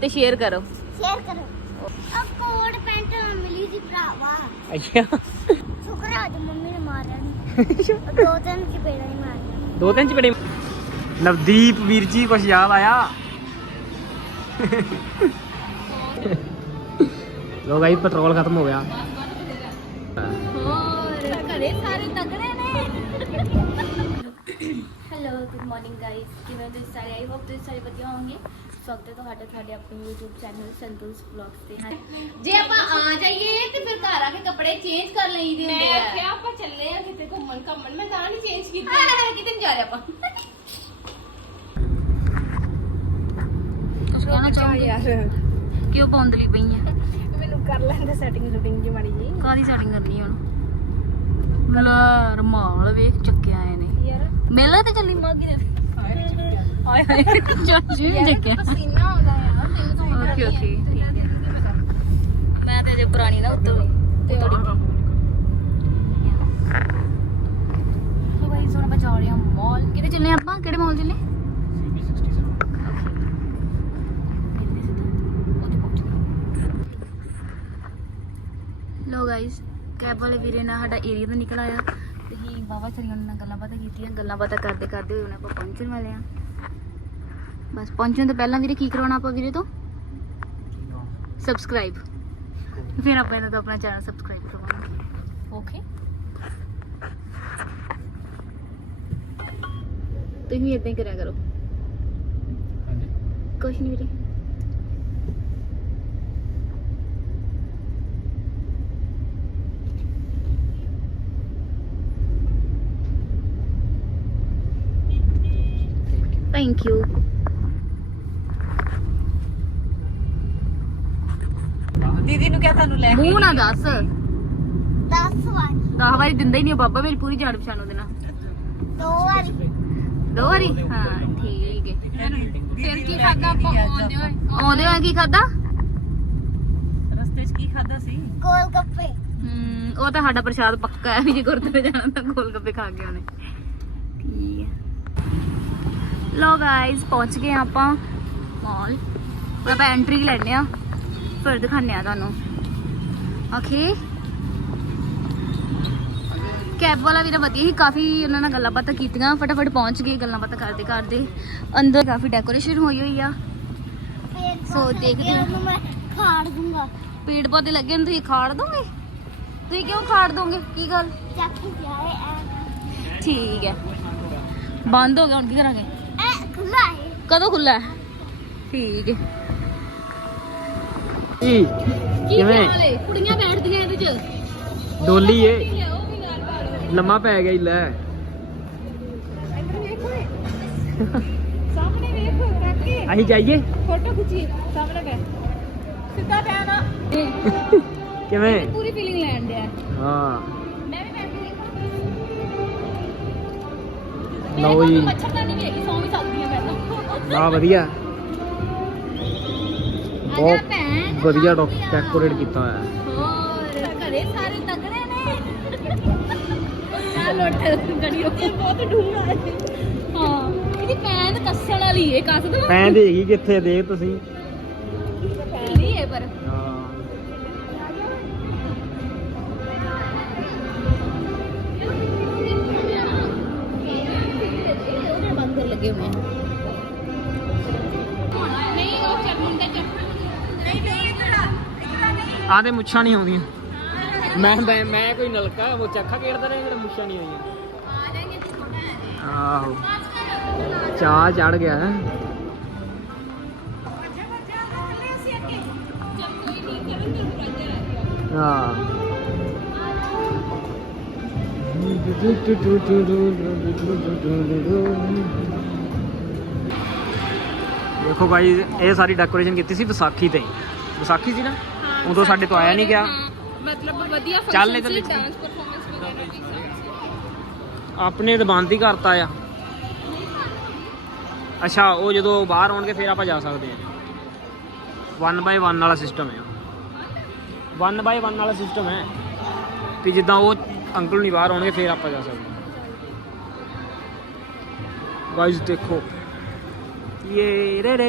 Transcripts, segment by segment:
ਤੇ ਸ਼ੇਅਰ ਕਰੋ। Coat pant ਮਿਲੀ ਸੀ ਭਰਾਵਾ। ਅੱਛਾ ਸ਼ੁਕਰ ਅੱਜ ਮੰਮੀ ਨੇ ਮਾਰਿਆ ਨਹੀਂ। ਦੋ ਤਿੰਨ ਚਪੇੜਾਂ ਹੀ ਮਾਰੀਆਂ। ਦੋ ਤਿੰਨ ਚਪੇੜੇ। ਨਵਦੀਪ ਵੀਰ ਜੀ ਕੁਛ ਯਾਦ ਆਇਆ? ਲੋ ਗਾਈ ਪੈਟਰੋਲ ਖਤਮ ਹੋ ਗਿਆ। ਹੋਰ ਘਰੇ ਸਾਰੇ ਤਗੜੇ ਨੇ। ਹੈਲੋ ਗੁੱਡ ਮਾਰਨਿੰਗ ਗਾਇਸ, ਕਿਵੇਂ ਹੋ ਤੁਸੀਂ ਸਾਰੇ? ਆਈ ਹੋਪ ਤੁਸੀਂ ਸਾਰੇ ਵਧੀਆ ਹੋਵੋਗੇ। ਸਵਾਗਤ ਹੈ ਤੁਹਾਡਾ ਸਾਡੇ ਆਪਣੇ YouTube ਚੈਨਲ ਸੰਤੋਸ਼ ਵਲੌਗਸ ਤੇ। ਹਾਂ, ਜੇ ਆਪਾਂ ਆ ਜਾਈਏ ਤੇ ਫਿਰ ਘਰ ਆ ਕੇ ਕੱਪੜੇ ਚੇਂਜ ਕਰ ਲਈਦੇ ਹੁੰਦੇ ਆ। ਮੈਂ ਆਖਿਆ ਆਪਾਂ ਚੱਲੇ ਆ ਕਿਤੇ ਘੁੰਮਣ ਮੈਂ ਤਾਂ ਨਹੀਂ ਚੇਂਜ ਕੀਤੇ। ਕਿਤੇ ਨਹੀਂ ਜਾ ਰਹੇ ਆਪਾਂ। ਕੁਛ ਕਹਿਣਾ ਚਾਹੁੰਦੇ ਯਾਰ ਕਿਉਂ ਪੌਂਦਲੀ ਪਈ ਆ? ਮੈਨੂੰ ਕਰ ਲੈਂਦੇ ਸੈਟਿੰਗ ਜੀ ਮਾੜੀ ਜੀ। ਕਾਹਦੀ ਸੈਟਿੰਗ ਕਰਨੀ ਹੁਣ? ਮੇਰਾ ਰਮਾਲ ਵੇਖ ਚੱਕਿਆ ਆਏ ਨੇ ਯਾਰ ਮੇਲਾ ਤੇ ਚੱਲੀ ਮਾਗੀ ਦੇ। ਹਾਏ ਹਾਏ ਚਾਚੀ ਨੇ ਚੱਕਿਆ। ਪਸੀਨਾ ਆਉਂਦਾ ਯਾਰ ਤੈਨੂੰ ਤਾਂ ਓਕੇ ਓਕੇ ਠੀਕ ਹੈ। ਮੈਂ ਤੇ ਜੇ ਪੁਰਾਣੀ ਨਾ ਉੱਤੋਂ ਤੇ ਥੋੜੀ ਸੋ ਗਾਇਸ ਹੁਣ ਆਪਾਂ ਜਾ ਰਹੇ ਹਾਂ ਮਾਲ। ਕਿਤੇ ਚੱਲੇ ਆਪਾਂ? ਕਿਹੜੇ ਮਾਲ ਚੱਲੇ? ਲੋ ਗਾਇਸ ਕੈਬ ਵਾਲੇ ਵੀਰੇ ਨਾਲ ਸਾਡਾ ਏਰੀਆ ਤੋਂ ਨਿਕਲ ਆਇਆ ਤੇ ਹੀ ਬਾਬਾ ਸਰੀਆਂ ਨਾਲ ਗੱਲਾਂ ਬਾਤਾਂ ਕੀਤੀਆਂ। ਗੱਲਾਂ ਬਾਤਾਂ ਕਰਦੇ ਕਰਦੇ ਹੁਣ ਆਪਾਂ ਪਹੁੰਚਣ ਵਾਲੇ ਆ। ਬਸ ਪਹੁੰਚਣ ਤੋਂ ਪਹਿਲਾਂ ਵੀਰੇ ਕੀ ਕਰਵਾਉਣਾ ਆਪਾਂ ਵੀਰੇ ਤੋਂ? ਸਬਸਕ੍ਰਾਈਬ। ਫਿਰ ਆਪਾਂ ਇਹਨਾਂ ਤੋਂ ਆਪਣਾ ਚੈਨਲ ਸਬਸਕ੍ਰਾਈਬ ਕਰਵਾਵਾਂਗੇ। ਓਕੇ ਤੁਸੀਂ ਵੀ ਇਦਾਂ ਹੀ ਕਰਿਆ ਕਰੋ। ਕੁਛ ਨਹੀਂ ਵੀਰੇ। Thank you. ਦੀਦੀ ਨੂੰ ਕਿਹਾ ਤੁਹਾਨੂੰ ਲੈ ਮੂੰਹ ਨਾ ਦੱਸ। 10 ਵਾਰੀ 10 ਵਾਰੀ ਦਿੰਦਾ ਹੀ ਨਹੀਂ ਬਾਬਾ ਮੇਰੀ ਪੂਰੀ ਜਾਣ ਪਛਾਣ ਉਹਦੇ ਨਾਲ। 2 ਵਾਰੀ 2 ਵਾਰੀ ਹਾਂ ਠੀਕ ਹੈ। ਫਿਰ ਕੀ ਖਾਦਾ ਆਪਾਂ ਆਉਂਦੇ ਹੋਏ ਕੀ ਖਾਦਾ? ਰਸਤੇ 'ਚ ਕੀ ਖਾਦਾ ਸੀ? ਗੋਲ ਗੱਪੇ। ਉਹ ਤਾਂ ਸਾਡਾ ਪ੍ਰਸ਼ਾਦ ਪੱਕਾ ਹੈ ਵੀ ਜੇ ਗੁਰਦੁਆਰੇ ਜਾਣਾ ਤਾਂ ਗੋਲ ਗੱਪੇ ਖਾ ਕੇ ਆਉਣੇ। ਠੀਕ ਹੈ। ਲੋ ਗਾਇਸ ਪਹੁੰਚ ਗਏ ਆਪਾਂ ਮਾਲ। ਹੁਣ ਆਪਾਂ ਐਂਟਰੀ ਲੈਣੇ ਆ ਫਿਰ ਦਿਖਾਣੇ ਆ ਤੁਹਾਨੂੰ। ਓਕੇ ਕੈਬ ਵਾਲਾ ਵੀ ਤਾਂ ਵਧੀਆ ਹੀ। ਕਾਫੀ ਉਹਨਾਂ ਨਾਲ ਗੱਲਾਂ ਬਾਤਾਂ ਕੀਤੀਆਂ। ਫਟਾਫਟ ਪਹੁੰਚ ਗਏ ਗੱਲਾਂ ਬਾਤਾਂ ਕਰਦੇ ਕਰਦੇ। ਅੰਦਰ ਕਾਫੀ ਡੈਕੋਰੇਸ਼ਨ ਹੋਈ ਹੋਈ ਆ। ਸੋ ਦੇਖਦੇ ਹਾਂ। ਉਹਨੂੰ ਮੈਂ ਖਾੜ ਦੂੰਗਾ। ਪੇੜ ਪੌਦੇ ਲੱਗੇ ਨੇ ਤੁਸੀਂ ਖਾੜ ਦੋਗੇ? ਤੁਸੀਂ ਕਿਉਂ ਖਾੜ ਦੋਗੇ? ਕੀ ਗੱਲ? ਚਾਕੂ ਪਿਆਰੇ ਐ ਠੀਕ ਹੈ। ਬੰਦ ਹੋ ਗਿਆ ਹੁਣ ਕੀ ਕਰਾਂਗੇ? ਖੁੱਲਾ ਹੈ। ਕਦੋਂ ਖੁੱਲਾ ਹੈ? ਠੀਕ ਹੈ। ਕੀ ਖਿਆਲ ਏ? ਕੁੜੀਆਂ ਬੈਠਦੀਆਂ ਇਹਦੇ 'ਚ। ਡੋਲੀ ਏ ਉਹ ਵੀ ਨਾਲ ਪਾ ਲਓ। ਲੰਮਾ ਪੈ ਗਿਆ ਹੀ ਲੈ। ਇੱਧਰ ਵੇਖ ਓਏ। ਸਾਹਮਣੇ ਵੇਖ ਕਾਕੇ। ਅਸੀਂ ਜਾਈਏ? ਫੋਟੋ ਖਿੱਚੀਏ ਸਾਹਮਣੇ ਬੈ। ਸਿੱਧਾ ਬੈ ਨਾ। ਕਿਵੇਂ? ਪੂਰੀ ਫੀਲਿੰਗ ਲੈਣ ਦਿਆ। ਹਾਂ ਮੈਂ ਵੀ ਬੈਠੀ ਲਓ ਜੀ। ਮੱਛਰਦਾਨੀ ਵੀ ਹੈਗੀ, ਸੌਂ ਵੀ ਸਕਦੀ ਆ ਮੈਂ ਤਾਂ। ਵਾਹ ਵਧੀਆ। ਬਹੁਤ ਭੈਣ ਵਧੀਆ ਡੈਕੋਰੇਟ ਕੀਤਾ ਹੋਇਆ ਹੈ। ਹੋਰ ਘਰੇ ਸਾਰੇ ਤਗੜੇ ਨੇ। ਚੱਲ ਉੱਠ ਗੜੀ ਉੱਤੇ ਬਹੁਤ ਡੂੰਘਾ ਹੈ। ਹਾਂ ਇਹਦੀ ਪੈਂਦ ਕੱਸਣ ਵਾਲੀ ਏ। ਕੱਸ ਦੋ ਪੈਂ ਦੇਗੀ ਕਿੱਥੇ ਦੇ ਤੁਸੀਂ? ਨਹੀਂ ਹੈ ਪਰ ਹਾਂ ਉਹਦੇ ਬੰਦਰ ਲੱਗੇ ਹੋਏ ਆ। ਨਹੀਂ ਉਹ ਚਟਨੀ ਦਾ ਆਦੇ ਮੁੱਛਾਂ ਨਹੀਂ ਆਉਂਦੀਆਂ। ਮੈਂ ਕੋਈ ਨਲਕਾ ਉਹ ਚੱਖਾ ਖੇਡਦਾ ਰਿਹਾ ਜਿਹੜਾ ਮੁੱਛਾਂ ਨਹੀਂ ਆਈਆਂ। ਆਹੋ ਚਾਹ ਚੜ ਗਿਆ ਹੈ। ਹਾਂ ਦੇਖੋ ਭਾਈ ਇਹ ਸਾਰੀ ਡੈਕੋਰੇਸ਼ਨ ਕੀਤੀ ਸੀ ਵਿਸਾਖੀ ਤੇ। ਵਿਸਾਖੀ ਸੀ ਨਾ ਉਦੋਂ ਸਾਡੇ ਤੋਂ ਆਇਆ ਨਹੀਂ ਗਿਆ। ਮਤਲਬ ਵਧੀਆ ਚੱਲ ਇਹਦੇ ਵਿੱਚ ਡਾਂਸ ਪਰਫਾਰਮੈਂਸ ਵਗੈਰਾ ਵੀ ਆਪਣੇ ਤਾਂ ਬੰਦ ਹੀ ਕਰਤਾ ਆ। ਅੱਛਾ ਉਹ ਜਦੋਂ ਬਾਹਰ ਆਉਣਗੇ ਫਿਰ ਆਪਾਂ ਜਾ ਸਕਦੇ ਹਾਂ। 1 ਬਾਈ 1 ਵਾਲਾ ਸਿਸਟਮ ਹੈ। 1 ਬਾਈ 1 ਵਾਲਾ ਸਿਸਟਮ ਹੈ ਵੀ ਜਿੱਦਾਂ ਉਹ ਅੰਕਲ ਨਹੀਂ ਬਾਹਰ ਆਉਣਗੇ ਫਿਰ ਆਪਾਂ ਜਾ ਸਕਦੇ ਹਾਂ। ਗਾਇਸ ਦੇਖੋ ये रे रे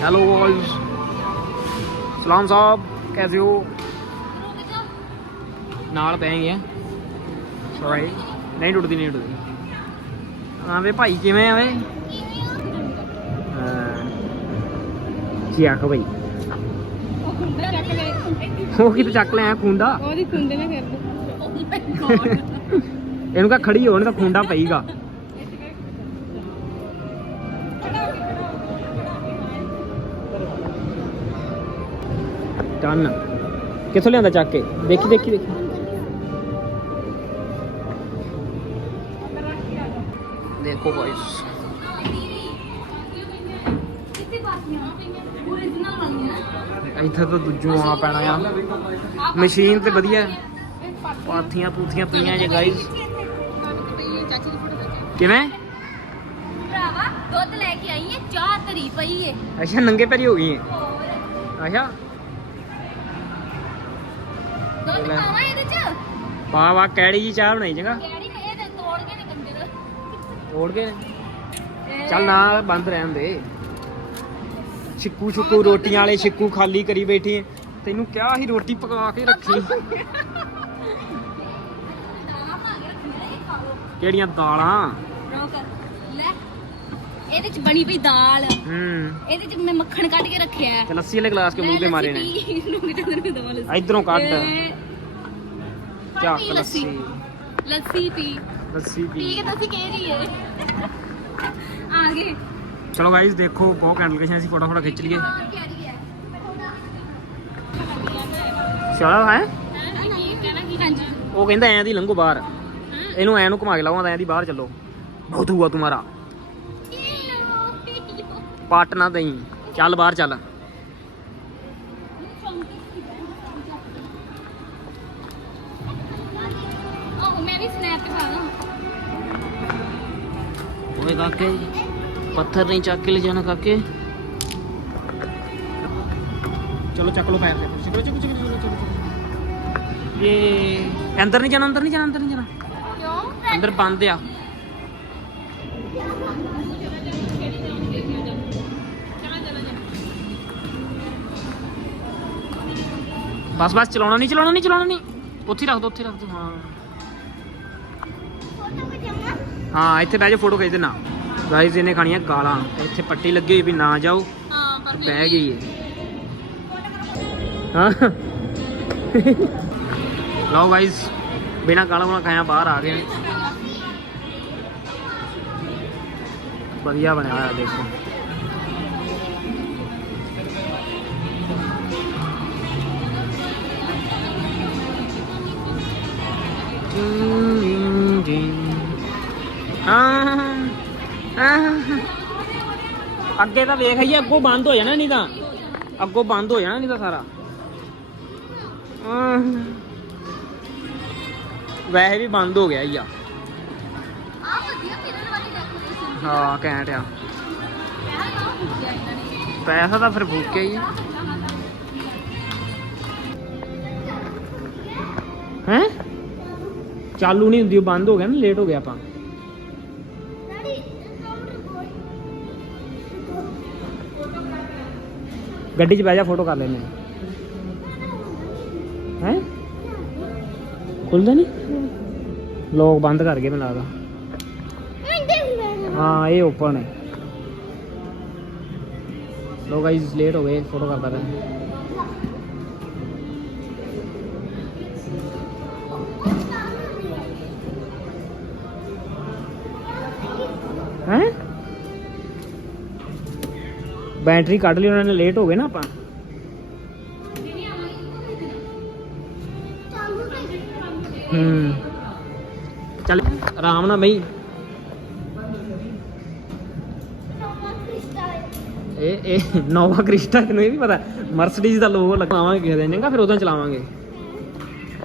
हेलो गाइस, सलाम साहब, कैसे हो? नाल ਪੈਣਗੇ ਸੌਰੀ ਨਹੀਂ ਟੁੱਟਦੀ ਨਹੀਂ ਟੁੱਟਦੀ ਹਾਂ ਵੇ ਭਾਈ ਕਿਵੇਂ ਆ ਵੇ ਕੀ ਆਖੋ ਭਾਈ ਉਹ ਕਿਤੇ ਚੱਕ ਲਿਆ ਖੁੰਡਾ ਉਹਦੀ ਖੁੰਡੇ ਨੇ ਫਿਰ ਇਹਨੂੰ ਕਹ ਖੜੀ ਹੋਣ ਤਾਂ ਖੁੰਡਾ ਪਈਗਾ ਟਨ ਕਿੱਥੋਂ ਲਿਆਂਦਾ ਚੱਕ ਕੇ ਦੇਖੀ ਦੇਖੀ ਦੇਖੀ देखो गाइस ਇੱਥੇ ਤਾਂ ਦੂਜੋਂ ਆ ਪੈਣਾ ਆ ਮਸ਼ੀਨ ਤੇ ਵਧੀਆ ਪਾਥੀਆਂ ਪੂਥੀਆਂ ਪਈਆਂ ਜੇ ਗਾਇਸ ਕਿਵੇਂ ਭਰਾਵਾ ਦੁੱਧ ਲੈ ਕੇ ਆਈ ਏ ਚਾਹ ਧਰੀ ਪਈ ਏ ਅੱਛਾ ਨੰਗੇ ਪੈਰੀ ਹੋ ਗਈ ਹੈ ਅੱਛਾ ਦੁੱਧ ਪਾਵਾਂ ਇਹਦੇ ਚ ਪਾ ਵਾ ਕੈੜੀ ਜੀ ਚਾਹ ਬਣਾਈ ਜਗਾ ਕਿਹੜੀ ਇਹ ਤੋੜ ਕੇ ਨਹੀਂ ਕੰਜਰ ਤੋੜ ਕੇ ਚੱਲ ਨਾ ਬੰਦ ਰਹਿਣ ਦੇ ਛਿੱਕੂ ਛੁੱਕੂ ਰੋਟੀਆਂ ਵਾਲੇ ਛਿੱਕੂ ਖਾਲੀ ਕਰੀ ਬੈਠੀ ਐ ਤੈਨੂੰ ਕਿਹਾ ਸੀ ਰੋਟੀ ਪਕਾ ਕੇ ਰੱਖੀ ਕਿਹੜੀਆਂ ਦਾਲਾਂ ਰੋਕ ਲੈ ਇਹਦੇ ਚ ਬਣੀ ਪਈ ਦਾਲ ਹੂੰ ਇਹਦੇ ਚ ਮੈਂ ਮੱਖਣ ਕੱਢ ਕੇ ਰੱਖਿਆ ਹੈ ਤੇ ਲੱਸੀ ਵਾਲੇ ਗਲਾਸ ਕੇ ਮੂੰਹ ਤੇ ਮਾਰੇ ਨੇ ਇਧਰੋਂ ਕੱਢ ਝੱਕ ਲੱਸੀ ਲੱਸੀ ਪੀ ਲੱਸੀ ਪੀ ਕੇ ਤੁਸੀਂ ਕਹਿ ਰਹੀ ਏ ਆ ਗਏ ਚਲੋ ਗਾਇਸ ਦੇਖੋ ਬਹੁਤ ਘੈਂਟ ਲੋਕੇਸ਼ਨ ਅਸੀਂ ਫੋਟੋ ਫੋਟੋ ਖਿੱਚ ਲਈਏ ਚਲੋ ਹੈ ਉਹ ਕਹਿੰਦਾ ਐਂ ਦੀ ਲੰਘੋ ਬਾਹਰ ਇਹਨੂੰ ਐਂ ਨੂੰ ਘੁਮਾ ਕੇ ਲਾਵਾਂ ਤਾਂ ਐਂ ਦੀ ਬਾਹਰ ਚੱਲੋ ਬਹੁਤ ਹੁਆ ਤੁਮਾਰਾ ਪਾਟ ਨਾ ਦਈ ਚੱਲ ਬਾਹਰ ਚੱਲ ਮੈਂ ਵੀ ਸਨੈਪ ਖਾ ਲਾਂ ਓਏ ਕਾਕੇ ਪੱਥਰ ਨਹੀਂ ਚੱਕ ਕੇ ਲੈ ਜਾਣਾ ਕਾਕੇ ਚਲੋ ਚੱਕ ਲੋ ਪੈਰ ਤੇ ਚਲੋ ਚਲੋ ਚਲੋ ਚਲੋ ਇਹ ਅੰਦਰ ਨਹੀਂ ਜਾਣਾ ਅੰਦਰ ਨਹੀਂ ਜਾਣਾ ਅੰਦਰ ਨਹੀਂ ਜਾਣਾ ਕਿਉਂ ਅੰਦਰ ਬੰਦ ਆ ਬਸ ਬਸ ਚਲਾਉਣਾ ਨਹੀਂ ਚਲਾਉਣਾ ਨਹੀਂ ਚਲਾਉਣਾ ਨਹੀਂ ਉੱਥੇ ਰੱਖ ਦੋ ਹਾਂ ਹਾਂ ਇੱਥੇ ਬਹਿ ਜਾ ਫੋਟੋ ਖਿੱਚ ਦੇਣਾ ਗਾਇਸ ਇਹਨੇ ਖਾਣੀਆਂ ਗਾਲਾਂ ਇੱਥੇ ਪੱਟੀ ਲੱਗੀ ਹੋਈ ਵੀ ਨਾ ਜਾਓ ਹਾਂ ਪਰ ਬਹਿ ਗਈ ਹੈ ਹਾਂ ਲਓ ਗਾਇਸ ਬਿਨਾ ਗਾਲਾਂ ਵਾਲਾ ਖਾਇਆ ਬਾਹਰ ਆ ਗਏ ਨੇ ਵਧੀਆ ਬਣਿਆ ਹੋਇਆ ਦੇਖੋ ਅੱਗੇ ਤਾਂ ਵੇਖ ਆਈਏ ਅੱਗੋਂ ਬੰਦ ਹੋ ਜਾਣਾ ਨਹੀਂ ਤਾਂ ਅੱਗੋਂ ਬੰਦ ਹੋ ਜਾਣਾ ਨਹੀਂ ਤਾਂ ਸਾਰਾ ਵੈਸੇ ਵੀ ਬੰਦ ਹੋ ਗਿਆ ਹੀ ਆ ਵਧੀਆ ਕਿਰਨ ਵਾਲੀ ਡੈਕੋਰੇਸ਼ਨ ਹਾਂ ਘੈਂਟ ਆ ਪੈਸਾ ਤਾਂ ਫਿਰ ਫੂਕਿਆ ਹੀ ਹੈ ਚਾਲੂ ਨਹੀਂ ਹੁੰਦੀ ਉਹ ਬੰਦ ਹੋ ਗਿਆ ਨਾ ਲੇਟ ਹੋ ਗਿਆ ਆਪਾਂ ਗੱਡੀ 'ਚ ਬਹਿ ਜਾ ਫੋਟੋ ਕਰ ਲੈਨੇ ਹੈ ਖੁੱਲਦਾ ਨਹੀਂ ਲੋਕ ਬੰਦ ਕਰ ਗਏ ਮੈਨੂੰ ਲੱਗਦਾ ਹਾਂ ਇਹ ਓਪਨ ਹੈ ਲੋਕ ਗਾਇਸ ਲੇਟ ਹੋ ਗਏ ਫੋਟੋ ਕਰਦਾ ਪਿਆ ਹੈ बैटरी कट ली उन्होंने लेट हो गए ना ਆਪਾਂ चल आराम ना बई ए नोवा क्रिस्टा तेन ये भी पता मर्सिडीज का लोगो लगावांगे किसी दिन चंगा फिर उदों चलावांगे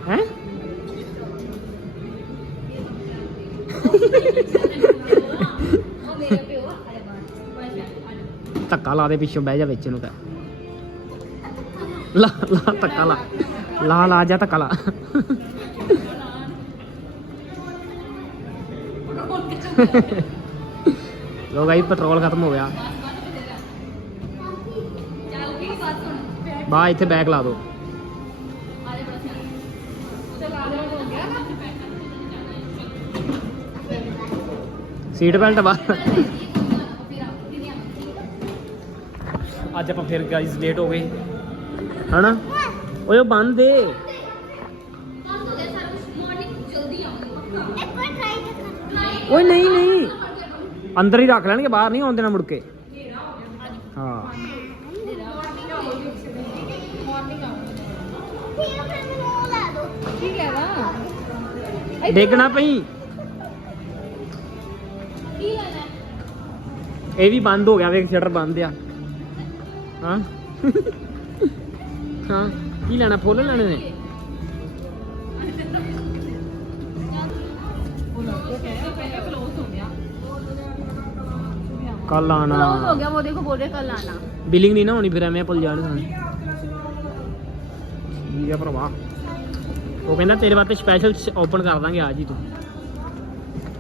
हैं धक्का ला दे पिछों बह जा बिच नूं ला ला धक्का ला ला ला जा धक्का ला ਲੋ ਗਾਈ ਪੈਟਰੋਲ ਖਤਮ ਹੋ ਗਿਆ। ਬਾ ਇੱਥੇ ਬੈਗ ਲਾ ਦੋ। ਸੀਟ ਬੈਲਟ ਬਾਹਰ। ਅੱਜ ਆਪਾਂ ਫਿਰ ਗਾਈਜ਼ ਲੇਟ ਹੋ ਗਏ ਹਨਾ। ਓਏ ਉਹ ਬੰਦ ਦੇ। ਇੱਕ ਵਾਰ ਟਰਾਈ ਕਰ। ਓਏ ਨਹੀਂ ਨਹੀਂ ਅੰਦਰ ਹੀ ਰੱਖ ਲੈਣਗੇ, ਬਾਹਰ ਨਹੀਂ ਆਉਣ ਦੇਣਾ ਮੁੜ ਕੇ। ਹਾਂ ਦੇਖਣਾ ਪਈ। ਇਹ ਵੀ ਬੰਦ ਹੋ ਗਿਆ, ਵੇਖ ਸ਼ਟਰ ਬੰਦ ਆ। ਹਾਂ ਹਾਂ ਕੀ ਲੈਣਾ, ਫੁੱਲ ਲੈਣੇ ਨੇ? ਕੱਲ ਆਣਾ हो गया वो देखो बोल रहे कल आना। ਬਿਲਿੰਗ ਨਹੀਂ ਨਾ ਹੋਣੀ, ਫਿਰ ਐਵੇਂ ਭੁੱਲ ਜਾਣ ਸਾਨੂੰ। ਠੀਕ ਆ ਭਰਾਵਾ। ਉਹ ਕਹਿੰਦਾ ਤੇਰੇ ਵਾਸਤੇ ਸਪੈਸ਼ਲ ਓਪਨ ਕਰ ਦਾਂਗੇ ਆ ਜੀ ਤੂੰ।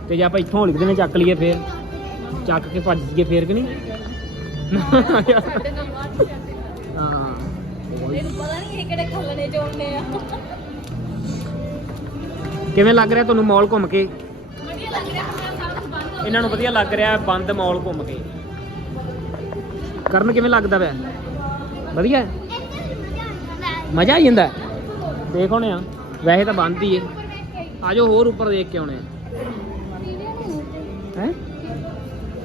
ਤੇ ਜੇ ਆਪਾਂ ਇੱਥੋਂ ਹੌਲੀ ਦੇ ਚੱਕ ਲਈਏ, ਫੇਰ ਚੱਕ ਕੇ ਭੱਜ ਜੀਏ ਫੇਰ ਕਿ ਨਹੀਂ। ਹਾਂ पता नहीं किहड़े खलने जोड़ने आ। ਕਿਵੇਂ ਲੱਗ ਰਿਹਾ ਤੁਹਾਨੂੰ ਮਾਲ ਘੁੰਮ ਕੇ? बढ़िया लग रहा है, सारा कुछ बंद हो ਇਹਨਾਂ ਨੂੰ ਵਧੀਆ ਲੱਗ ਰਿਹਾ ਬੰਦ ਮਾਲ ਘੁੰਮ ਕੇ। ਕਰਨ ਕਿਵੇਂ ਲੱਗਦਾ ਪਿਆ? ਵਧੀਆ ਹੈ? ਮਜ਼ਾ ਆ ਜਾਂਦਾ? ਦੇਖ ਆਉਣੇ ਆ, ਵੈਸੇ ਤਾਂ ਬੰਦ ਹੀ ਹੈ। ਆਜੋ ਹੋਰ ਉੱਪਰ ਦੇਖ ਕੇ ਆਉਣੇ ਆ। ਹੈ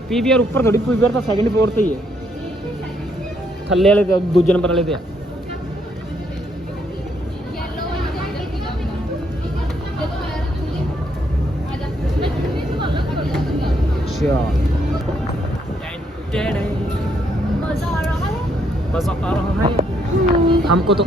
ਪੀਵੀਆਰ ਉੱਪਰ ਥੋੜੀ, ਪੀਵੀਆਰ ਤਾਂ ਸੈਕਿੰਡ ਫਲੋਰ ਤੇ ਹੀ ਹੈ। ਥੱਲੇ ਵਾਲੇ ਤੇ ਦੂਜੇ ਨੰਬਰ ਵਾਲੇ ਤੇ ਆ। मजा आ रहा है हमको तो।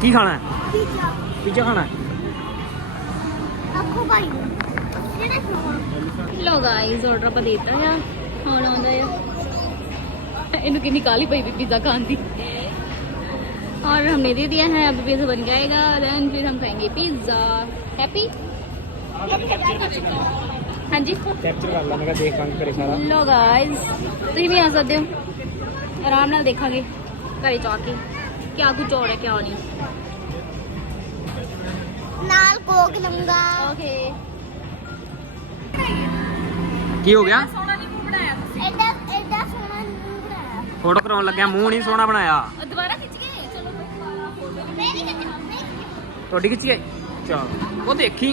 की खाना है? पिज्जा खाना है? आपको भाई लो गाइस ऑर्डर ਆਪਾਂ ਦੇ ਦਿੱਤਾ ਆ। ਹੁਣ ਆਉਂਦਾ ਆ इन्हें कितनी काली पई भी पिज्जा खान दी। और हमने दे दिया है, अब पिज्जा बन जाएगा, देन फिर हम खाएंगे पिज्जा। हैप्पी? हाँ जी कैप्चर कर ला, मैं देख रहा करे सारा। लो गाइस तुम भी आ सकते हो, आराम नाल देखांगे घरे जा के क्या कुछ हो रहा है क्या नहीं। नाल कोक लूंगा। ओके की हो गया? एडा एडा सोना नहीं बनाया। फोटो कराउन लग्या, मुंह नहीं सोहना बनाया। दोबारा खिंच के चलो नहीं नहीं थोड़ी खिच्ची है चल वो देखी।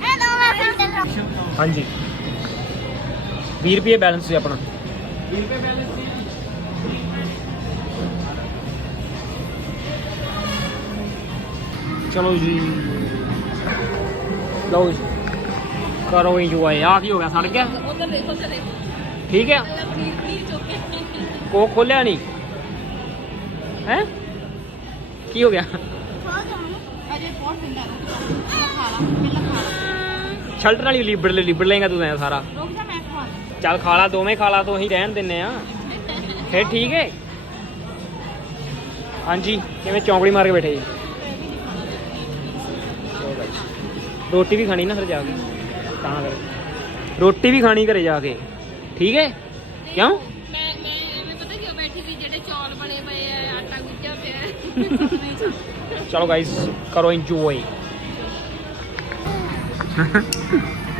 ए दो मैं फिल्टर रख। हाँ जी 20 रुपये बैलेंस है अपना। 20 रुपये बैलेंस चलो जी, लो जी करो इंजॉय। आ की हो गया, सड़ गया? उधर देखो चले ठीक है पनीर चोके कोक खोलिया नहीं है? की हो गया? अजय बहुत ठंडा है, खा ला पहले खा ला। शल्टर वाली लिबड़ लेगा तू सारा। रुक जा मैं खा चल खा ला, दोवें खा ला तो अं रहन दिने आ फिर ठीक है। हाँ जी किवें चौंकड़ी मार के बैठे जी। रोटी भी खानी ना फिर जाके, रोटी भी खानी घरे जाके, ठीक है? क्यों? मैं पता क्यों बैठी थी, जेडे चौल बने पे आटा गुज्जा पे। चलो गाइस करो एंजॉय।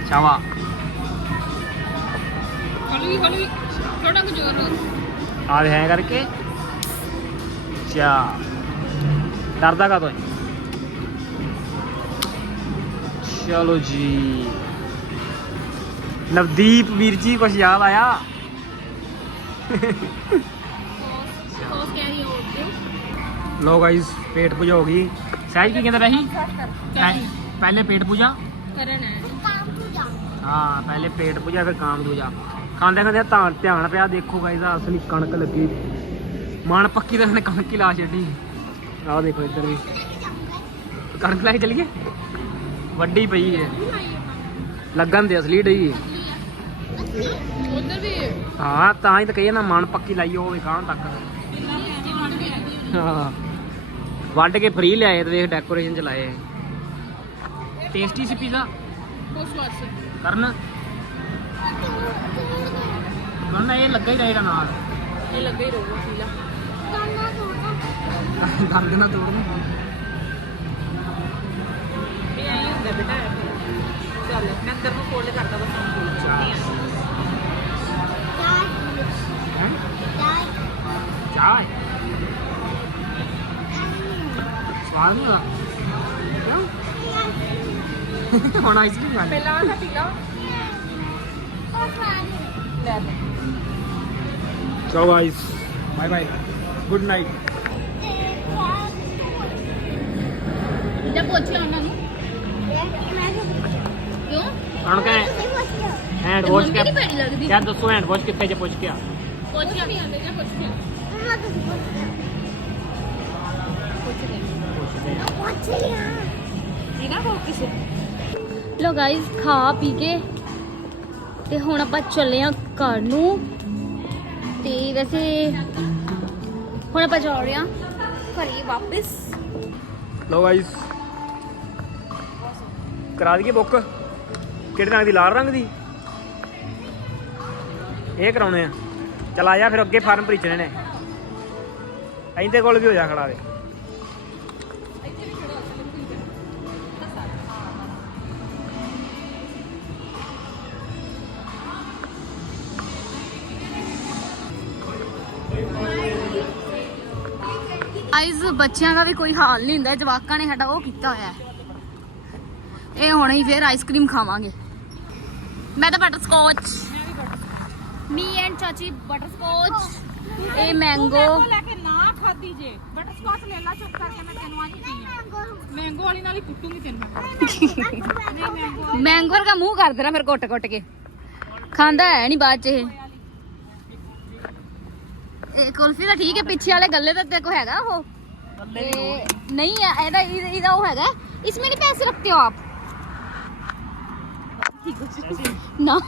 शाबा हौली थोड़ा कुछ और आज है करके क्या डरदा का तो है। चलो जी नवदीप वीर जी कुछ याद आया? सॉस कैरी हो गई। लो गाइस पेट पूजा हो गई। सहज की कहते रही पहले पेट पूजा करना है। काम पूजा। हाँ पहले पेट पूजा फिर काम पूजा। खांदे खांदे ध्यान पिया, देखो गाइस असली कणक लगी मन पक्की तो कणक ही ला छी। आओ देखो इधर भी कणक लाई चलिए वड्डी पई है। ਲੱਗਣ ਦੇ ਅਸਲੀ ਡਈ ਉਧਰ ਵੀ ਹਾਂ ਤਾਂ ਹੀ ਤਾਂ ਕਹੀਏ ਨਾ ਮਨ ਪੱਕੀ ਲਾਈ ਹੋਵੇ ਗਾਂ ਤੱਕ ਹਾਂ ਵੱਢ ਕੇ ਫ੍ਰੀ ਲਿਆਏ ਤੇ ਵੇਖ ਡੈਕੋਰੇਸ਼ਨ ਚ ਲਾਏ ਟੇਸਟੀ ਸੀ ਪੀਜ਼ਾ ਬਹੁਤ ਸਵਾਦ ਸੀ ਕਰਨ ਕਰਨ ਇਹ ਲੱਗਾ ਹੀ ਰਹੇਗਾ ਨਾਲ ਇਹ ਲੱਗਾ ਹੀ ਰਹੂਗਾ ਪੀਲਾ ਦੰਦ ਨਾ ਤੋੜਨਾ ਇਹ ਆਈ ਹੁੰਦਾ ਬੇਟਾ ਚੱਲ ਮੈਂ ਅੰਦਰ ਨੂੰ ਫੋਲਡ ਕਰਦਾ ਬਸ ਹੈ ਚਾਹ ਸਵਾਦ ਨਹੀਂ ਕਿਉਂ ਹੁਣ ਆਈਸਕ੍ਰੀਮ ਖਾ ਲੈ ਪਹਿਲਾਂ ਆਹ ਪੀਲਾ ਲੈ ਲੈ ਚਲੋ guys bye bye good night ਜਾਂ ਪੁੱਛ ਲਾ ਉਹਨਾਂ ਨੂੰ ਕਿਉਂ ਹੁਣ ਕਹੇ ਹੈਂਡ ਵਾਸ਼ ਮੰਮੀ ਨਹੀਂ ਭੈੜੀ ਲੱਗਦੀ ਕਿਆ ਦੱਸੋ ਹੈਂਡ ਵਾਸ਼ ਕਿੱਥੇ ਜੇ ਪੁੱਛ ਕੇ ਆ ਪੁੱਛ ਕੇ ਨਹੀਂ ਆਉਂਦੇ ਜਾਂ ਪੁੱਛ ਕੇ ਇਹਦਾ ਫੋਕਸ ਲੋ ਗਾਇਸ ਖਾ ਪੀ ਕੇ ਤੇ ਹੁਣ ਆਪਾਂ ਚੱਲੇ ਆ ਘਰ ਨੂੰ ਤੇ ਵੈਸੇ ਹੁਣ ਆਪਾਂ ਜਾ ਰਹੇ ਆ ਘਰੇ ਵਾਪਸ ਲੋ ਗਾਇਸ ਕਰਾ ਦਈਏ ਬੁੱਕ ਕਿਹੜੇ ਰੰਗ ਦੀ ਲਾਲ ਰੰਗ ਦੀ ਇਹ ਕਰਾਉਣੇ ਆ ਚਲ ਆ ਜਾ ਫਿਰ ਅੱਗੇ ਫਾਰਮ ਭਰੀਚਣੇ ਨੇ ਇਹਦੇ ਕੋਲ ਵੀ ਹੋ ਜਾ ਖੜਾ ਵੇ ਆਈਜ਼ ਬੱਚਿਆਂ ਦਾ ਵੀ ਕੋਈ ਹਾਲ ਨਹੀਂ ਹੁੰਦਾ ਜਵਾਕਾਂ ਨੇ ਸਾਡਾ ਉਹ ਕੀਤਾ ਹੋਇਆ ਹੈ ਇਹ ਹੁਣ ਹੀ ਫੇਰ ਆਈਸਕ੍ਰੀਮ ਖਾਵਾਂਗੇ ਮੈਂ ਤਾਂ ਬਟਰ ਸਕੌਚ ਮੀ ਐਂਡ ਚਾਚੀ ਬਟਰ ਸਕੌਚ ਇਹ ਮੈਂਗੋ ਲੈ ਕੇ ਨਾ ਖਾਦੀ ਜੇ ਬਟਰ ਸਕਾਚ ਲੈ ਲਾ ਚੁੱਪ ਕਰਕੇ ਮੈਂ ਤੈਨੂੰ ਅੱਜ ਪੀਆਂ ਮੈਂਗੋ ਵਾਲੀ ਨਾਲ ਹੀ ਕੁੱਟੂਗੀ ਤੈਨੂੰ ਨਹੀਂ ਮੈਂਗੋ ਮੈਂਗੋ ਵਰਗਾ ਮੂੰਹ ਕਰ ਦੇਣਾ ਫਿਰ ਕੁੱਟ ਕੇ ਖਾਂਦਾ ਹੈ ਨਹੀਂ ਬਾਅਦ ਚ ਇਹ ਕੁਲਫੀ ਤਾਂ ਠੀਕ ਹੈ ਪਿੱਛੇ ਵਾਲੇ ਗੱਲੇ ਤਾਂ ਤੇ ਕੋ ਹੈਗਾ ਉਹ नहीं है ਇਹਦਾ ਉਹ ਹੈਗਾ इसमें नहीं पैसे रखते हो आप ना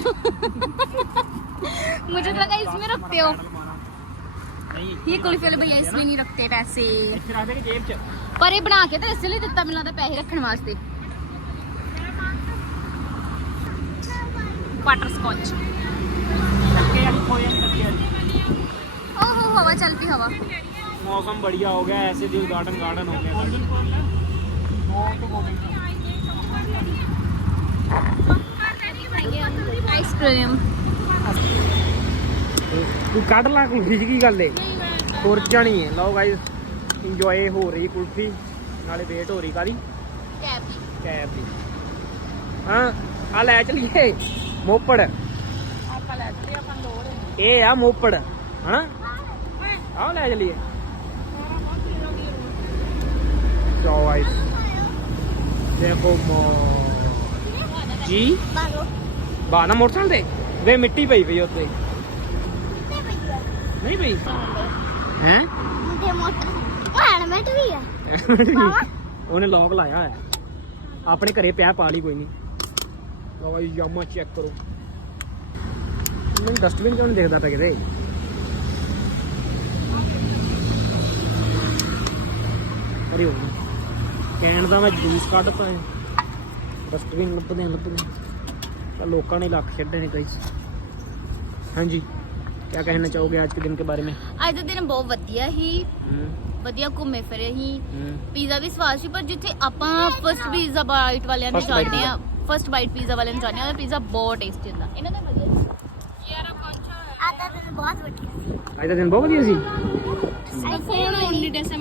मुझे तो लगा इसमें रखते हो ये कुल्फी वाले भैया इसमें नहीं रखते पैसे पर ये बना के तो इसलिए दिता मिलना था पैसे रखने वास्ते बटर स्कॉच ओहो हवा चलती हवा मौसम बढ़िया हो गया ऐसे दिल गार्डन हो गया आइसक्रीम तू कट ला कुल्फी की गल है तुर जानी है लो गाइस इंजॉय हो रही कुल्फी नाले वेट हो रही कादी कैब दी हाँ आ लै चलिए मोपड़ ये आ मोपड़ हाँ आओ लै चलिए जाओ गाइस देखो जी बाना मोटरसाइकिल दे वे मिट्टी पई पई उत्ते नहीं पई हैं मुझे मोटर हेलमेट भी है ਉਹਨੇ ਲੌਕ ਲਾਇਆ ਹੈ ਆਪਣੇ ਘਰੇ ਪਿਆ ਪਾ ਲਈ ਕੋਈ ਨਹੀਂ ਲਓ ਭਾਈ ਜਾਮਾ ਚੈੱਕ ਕਰੋ ਮੈਨੂੰ ਡਸਟਬਿਨ ਕਿਉਂ ਨਹੀਂ ਦਿਖਦਾ ਪਿਆ ਕਿਤੇ ਅਰੇ ਉਹ ਕੈਨ ਦਾ ਮੈਂ ਜੂਸ ਕੱਢਤਾ ਹੈ ਡਸਟਬਿਨ ਲੱਭਦੇ ਤਾਂ ਲੋਕਾਂ ਨੇ ਲੱਖ ਛੱਡੇ ਨੇ ਕਈ ਹਾਂਜੀ क्या कहना चाहोगे आज के दिन के बारे में ਅੱਜ ਦਾ ਦਿਨ ਬਹੁਤ ਵਧੀਆ ਹੀ ਵਧੀਆ ਘੁੰਮੇ ਫਿਰੇ ਹੀ ਪੀਜ਼ਾ ਵੀ ਸਵਾਦ ਸੀ ਪਰ ਜਿੱਥੇ ਆਪਾਂ ਫਸਟ ਪੀਜ਼ਾ ਬਾਈਟ ਵਾਲਿਆਂ ਨੂੰ ਜਾਣਦੇ ਆ ਫਸਟ ਬਾਈਟ ਪੀਜ਼ਾ ਵਾਲਿਆਂ ਨੂੰ ਜਾਣਦੇ ਆ ਪੀਜ਼ਾ ਬਹੁਤ ਟੇਸਟੀ ਹੁੰਦਾ ਇਹਨਾਂ ਦਾ ਵਧੀਆ आता तो बहुत बढ़िया आज का दिन बहुत बढ़िया सी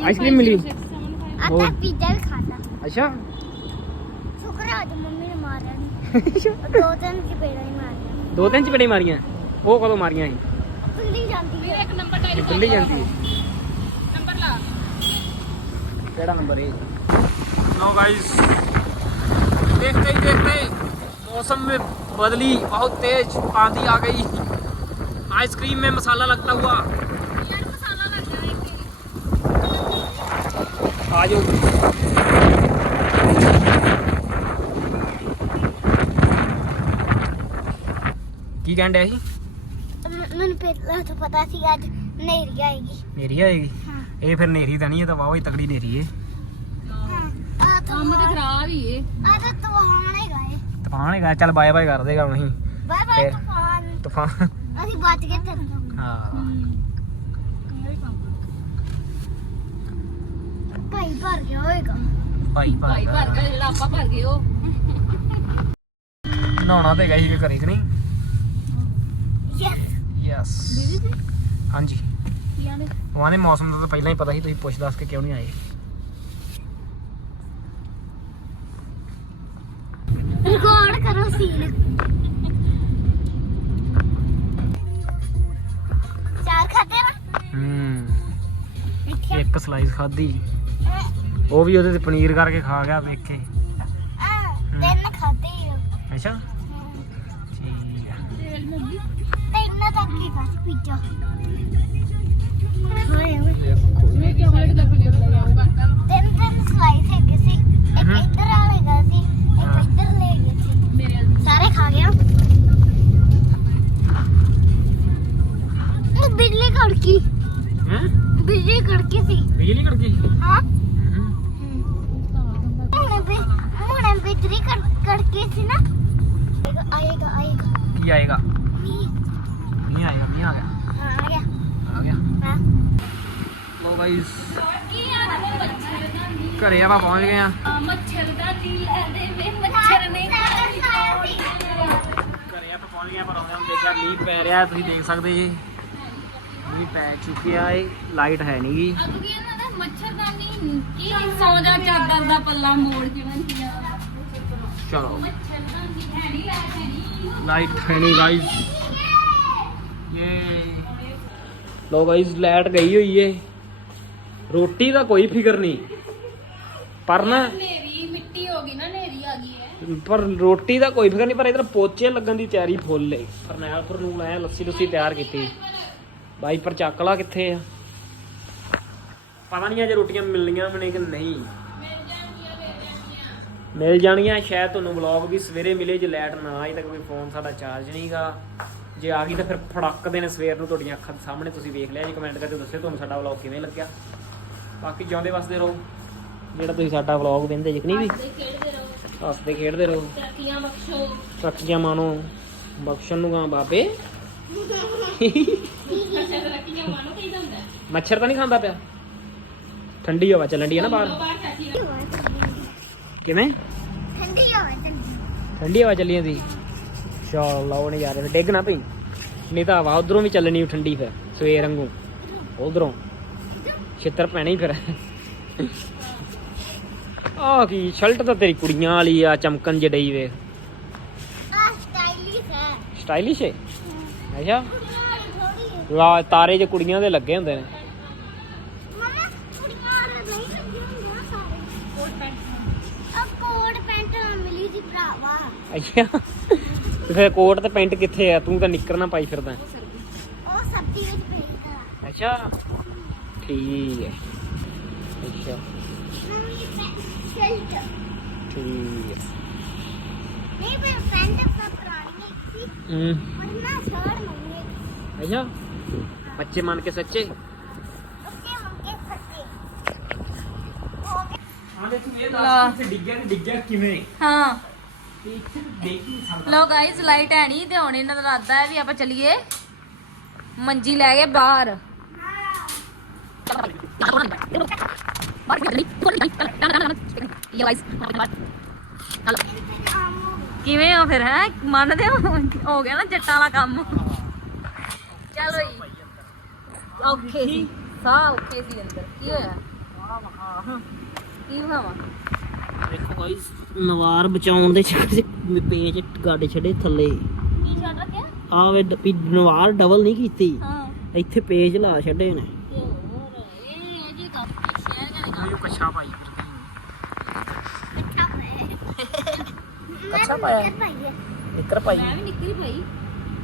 आइसक्रीम मिली आता पिज्जा भी खाता अच्छा शुक्र है आज मम्मी ने मारा नहीं दो दिन की पेड़ा ही मारी दो तीन चपेड़े मारियां वो कदों मारियां ਸੀ खुली जाती है ਇੱਕ ਨੰਬਰ ਡਾਇਰੀ खुली जाती है ਨੰਬਰ ਲਾ केड़ा नंबर है नो गाइस देखते ही देखते मौसम में बदली बहुत तेज आंधी आ गई आइसक्रीम में मसाला लगता हुआ ਯਾਰ ਮਸਾਲਾ ਲੱਗ ਜਾਣਾ ਇੱਕ आ जाओ ਕੀ ਕਹਿਣ ਡਿਆ ਸੀ? ਮੈਨੂੰ ਪਹਿਲਾਂ ਤਾਂ ਪਤਾ ਸੀ ਅੱਜ ਨੇਰੀ ਆਏਗੀ। ਨੇਰੀ ਆਏਗੀ? ਹਾਂ ਇਹ ਫਿਰ ਨੇਰੀ ਤਾਂ ਨਹੀਂ, ਇਹ ਤਾਂ ਵਾਹਵਾ ਹੀ ਤਕੜੀ ਨੇਰੀ ਏ। ਆ ਤਾਂ ਕੰਮ ਤੇ ਖਰਾਬ ਹੀ ਏ। ਆ ਤਾਂ ਤੂਫਾਨ ਹੈਗਾ ਏ। ਤੂਫਾਨ ਹੈਗਾ, ਚੱਲ ਬਾਏ ਬਾਏ ਕਰ ਦੇਗਾ ਨਹੀਂ ਬਾਏ ਬਾਏ ਫਿਰ। ਤੂਫਾਨ। ਤੂਫਾਨ। ਅਸੀਂ ਬਚ ਗਏ ਤੇ ਹਾਂ ਭਾਈ ਭਰ ਗਿਆ ਹੋਏਗਾ। ਭਾਈ ਭਾਈ ਭਰ ਗਿਆ ਜਿਹੜਾ ਆਪਾਂ ਭਰ ਗਏ ਉਹ। ਨਹਾਉਣਾ ਤੇ ਗਈ ਕਿ ਘਰੇ ਕਿ ਨਹੀਂ? Yes yes. ਦੀਦੀ ਜੀ ਹਾਂਜੀ ਕੀ ਆਂਦੇ? ਉਹਨਾਂ ਦੇ ਮੌਸਮ ਦਾ ਤਾਂ ਪਹਿਲਾਂ ਹੀ ਪਤਾ ਸੀ, ਤੁਸੀਂ ਪੁੱਛ ਦੱਸ ਕੇ ਕਿਉਂ ਨਹੀਂ ਆਏ? ਰਿਕਾਰਡ ਕਰੋ ਸੀਨ। ਚਾਰ ਖਾਤੇ ਨਾ ਇੱਕ ਸਲਾਈਸ ਖਾਧੀ, ਉਹ ਵੀ ਉਹਦੇ ਤੇ ਪਨੀਰ ਕਰਕੇ ਖਾ ਗਿਆ ਵੇਖ ਕੇ। ਤਿੰਨ ਖਾਤੇ ਅੱਛਾ ਠੀਕ ਆ। ਤਿੰਨ ਤੱਕ ਹੀ ਖਾ ਪੀਜ਼ਾ। ਮੈਂ ਚਾਕਲੇਟ ਦਾ ਫਲੇਵਰ ਲਗਾਉਂਗਾ। ਤਿੰਨ ਸਲਾਈਸ ਹੈਗੇ ਸੀ। ਇੱਕ ਇੱਧਰ ਆਏਗਾ ਸੀ, ਇੱਕ ਇੱਧਰ ਲੈ ਗਏ ਸੀ। ਮੇਰੇ ਸਾਰੇ ਖਾ ਗਿਆ। ਉਹ ਬਿਜਲੀ ਕੜਕੀ। ਹੈਂ? ਬਿਜਲੀ ਕੜਕੀ ਸੀ। ਬਿਜਲੀ ਕੜਕੀ? ਹਾਂ ਹੁਣ ਬਿਜਲੀ ਕੜਕੀ ਸੀ ਨਾ। ਆਏਗਾ ਕੀ ਆਏਗਾ? ਮੀਂਹ। ਨਹੀਂ ਆਏਗਾ, ਨਹੀਂ ਆ ਗਿਆ। ਹਾਂ ਆ ਗਿਆ। ਆ ਗਿਆ। ਹਾਂ ਲੋ ਗਾਇਸ ਘਰੇ ਆਪਾਂ ਪਹੁੰਚ ਗਏ ਆ। ਮੱਛਰ ਦਾ ਦਿਲ ਲੈ ਦੇ ਮੱਛਰ ਨੇ। ਘਰੇ ਆਪਾਂ ਪਹੁੰਚ ਗਏ ਆ, ਪਰ ਆਉਂਦੇ ਨੂੰ ਦੇਖਿਆ ਮੀਂਹ ਪੈ ਰਿਹਾ, ਤੁਸੀਂ ਦੇਖ ਸਕਦੇ ਜੀ ਮੀਂਹ ਪੈ ਚੁੱਕਿਆ ਏ। ਲਾਈਟ ਹੈ ਨੀ ਗੀ। ਅੱਗੇ ਇਹਨਾਂ ਦਾ ਮੱਛਰਦਾਨੀ ਕੀ ਸੌ ਜਾ ਚਾਦਰ ਦਾ ਪੱਲਾ ਮੋੜ ਕੇ ਬੰਦੀਆਂ। ਚਲੋ ਮੱਛਰਦਾਨੀ ਹੈ ਨਹੀਂ ਲੈ ਨਹੀਂ। ਲਾਈਟ ਹੈ ਨੀ ਗਾਇਸ। ਲੋ ਗਾਇਸ ਲਾਈਟ ਗਈ ਹੋਈ ਏ। ਰੋਟੀ ਦਾ ਕੋਈ ਫਿਕਰ ਨਹੀਂ, ਪਰ ਨਾ ਨੇਰੀ ਮਿੱਟੀ ਹੋ ਗਈ ਨਾ, ਨੇਰੀ ਆ ਗਈ ਹੈ। ਪਰ ਰੋਟੀ ਦਾ ਕੋਈ ਫਿਕਰ ਨਹੀਂ, ਪਰ ਇਧਰ ਪੋਚੇ ਲੱਗਣ ਦੀ ਤਿਆਰੀ ਫੁੱਲ ਏ। ਫਰਨੈਲ ਫਰਨੂਲ ਆਇਆ, ਲੱਸੀ ਲੁੱਸੀ ਤਿਆਰ ਕੀਤੀ ਬਾਈ। ਪਰ ਚੱਕਲਾ ਕਿੱਥੇ ਆ? ਪਤਾ ਨਹੀਂ ਅਜੇ ਰੋਟੀਆਂ ਮਿਲਣੀਆਂ ਵੀ ਨੇ ਕਿ ਨਹੀਂ। ਮਿਲ ਜਾਣਗੀਆਂ ਸ਼ਾਇਦ, ਤੁਹਾਨੂੰ ਵਲੌਗ ਵੀ ਸਵੇਰੇ ਮਿਲੇ ਜੇ ਲਾਈਟ ਨਾ ਆਈ ਤਾਂ, ਕੋਈ ਫੋਨ ਸਾਡਾ ਚਾਰਜ ਨਹੀਂਗਾ। ਜੇ ਆ ਗਈ ਤਾਂ ਫਿਰ ਫੜਕਦੇ ਨੇ ਸਵੇਰ ਨੂੰ, ਤੁਹਾਡੀਆਂ ਅੱਖਾਂ ਦੇ ਸਾਹਮਣੇ ਤੁਸੀਂ ਵੇਖ ਲਿਆ ਜੀ। ਕਮੈਂਟ ਕਰਕੇ ਦੱਸਿਓ ਤੁਹਾਨੂੰ ਸਾਡਾ ਵਲੌਗ ਕਿਵੇਂ ਲੱਗਿਆ। ਬਾਕੀ ਜਿਉਂਦੇ ਵਸਦੇ ਰਹੋ, ਜਿਹੜਾ ਤੁਸੀਂ ਸਾਡਾ ਵਲੌਗ ਵੇਖਦੇ ਜਿਕਨੀ ਵੀ ਖੇਡਦੇ ਰਹੋ, ਹੱਸਦੇ ਖੇਡਦੇ ਰਹੋ। ਤਰੱਕੀਆਂ ਬਖਸ਼ੋ। ਤਰੱਕੀਆਂ ਮਾਣੋ, ਬਖਸ਼ਣ ਨੂੰ ਗਾਂ ਬਾਬੇ। ਤਰੱਕੀਆਂ ਮਾਨੋ ਕਹੀਦਾ ਹੁੰਦਾ। ਮੱਛਰ ਤਾਂ ਨਹੀਂ ਖਾਂਦਾ ਪਿਆ? ਠੰਡੀ ਹਵਾ ਚੱਲਣ ਦੀ ਹੈ ਨਾ ਬਾਹਰ। ਬਾਹਰ ਚਾਚੀ ਕਿਵੇਂ? ਠੰਡੀ ਹਵਾ ਚੱਲੀ। ਠੰਡੀ ਹਵਾ ਚੱਲੀ ਜਾਂਦੀ? ਚਲ ਲਾਓ ਨੇ ਯਾਰ, ਡਿੱਗ ਨਾ ਪਈ, ਨਹੀਂ ਤਾਂ ਹਵਾ ਉਧਰੋਂ ਵੀ ਚੱਲਣੀ ਠੰਡੀ ਫਿਰ ਸਵੇਰ ਵਾਂਗੂ। ਉਧਰੋਂ ਛਿੱਤਰ ਪੈਣੇ ਹੀ ਫਿਰ। ਆ ਕੀ ਸ਼ਰਟ ਤਾਂ ਤੇਰੀ ਕੁੜੀਆਂ ਵਾਲੀ ਆ, ਚਮਕਣ ਜਿਹੀ ਡਈ ਵੇ। ਆ ਸਟਾਈਲਿਸ਼ ਹੈ। ਸਟਾਈਲਿਸ਼ ਹੈ? ਅੱਛਾ ਥੋੜੀ ਲਾ ਤਾਰੇ ਜੇ ਕੁੜੀਆਂ ਦੇ ਲੱਗੇ ਹੁੰਦੇ ਨੇ। ਮਮਾ ਕੁੜੀਆਂ ਨਹੀਂ ਲੱਗੇ ਹੁੰਦੇ ਸਾਰੇ। ਕੋਟ ਪੈਂਟ ਮਿਲੀ ਸੀ ਭਰਾਵਾ। ਅੱਛਾ ਤੇ ਫਿਰ ਕੋਟ ਤੇ ਪੈਂਟ ਕਿੱਥੇ ਆ? ਤੂੰ ਤਾਂ ਨਿੱਕਰ ਨਾ ਪਾਈ ਫਿਰਦਾ। ਉਹ ਸਬਜ਼ੀ ਵਿੱਚ ਪਈ। ਅੱਛਾ ਠੀਕ ਹੈ। ਅੱਛਾ ਨਵੀਂ ਸ਼ਰਟ। ਠੀਕ ਹੈ। ਨਹੀਂ ਪਰ ਪੈਂਟ ਤਾਂ ਪੁਰਾਣੀ ਸੀ। ਪਰ ਨਾ ਸ਼ਰਟ ਨਵੀਂ। ਅੱਛਾ ਬੱਚੇ ਮੰਨ ਕੇ ਸੱਚੇ। ਓਕੇ ਮੰਗੇ ਫੱਟੇ। ਹਾਂ ਤੇ ਤੂੰ ਇਹ ਦੱਸ ਕਿ ਡਿੱਗਿਆ ਕਿਵੇਂ? ਹਾਂ ਦੇਖ ਨਹੀਂ ਸਕਦਾ। ਲੋ ਗਾਇਸ ਲਾਈਟ ਹੈ ਨਹੀਂ ਤੇ ਹੁਣ ਇਹਨਾਂ ਦਾ ਇਰਾਦਾ ਹੈ ਵੀ ਆਪਾਂ ਚੱਲੀਏ ਮੰਜੀ ਲੈ ਕੇ ਬਾਹਰ। ਕਿਵੇਂ ਹੋ ਫਿਰ? ਹੈ ਮੰਨਦੇ ਹੋ ਗਿਆ ਨਾ ਜੱਟਾਂ ਵਾਲਾ ਕੰਮ। ਚਲੋ ਜੀ ਔਖੇ ਸੀ, ਸਾਹ ਔਖੇ ਸੀ ਅੰਦਰ। ਕੀ ਹੋਇਆ? ਕੀ ਖਾਵਾਂ? ਦੇਖੋ ਗਾਇਸ ਨਵਾਰ ਬਚਾਉਣ ਦੇ ਚੱਕਰ 'ਚ ਪੇਜ ਗੱਡ ਛੱਡੇ ਥੱਲੇ। ਕੀ ਛੱਡ ਰੱਖਿਆ? ਆ ਵੇ ਨਵਾਰ ਡਬਲ ਨਹੀਂ ਕੀਤੀ, ਹਾਂ ਇੱਥੇ ਪੇਜ ਲਾ ਛੱਡੇ ਨੇ। ਤੇ ਹੋਰ ਇਹ ਜੀ ਕੰਮ ਸ਼ਹਿਰ ਦੇ ਕੰਮ। ਇਹ ਕੱਛਾ ਪਾਈ ਕੱਚਾ ਪਾਇਆ। ਕੱਛਾ ਪਾਇਆ? ਨਿੱਕਰ ਪਾਈ। ਮੈਂ ਵੀ ਨਿਕਲੀ ਪਈ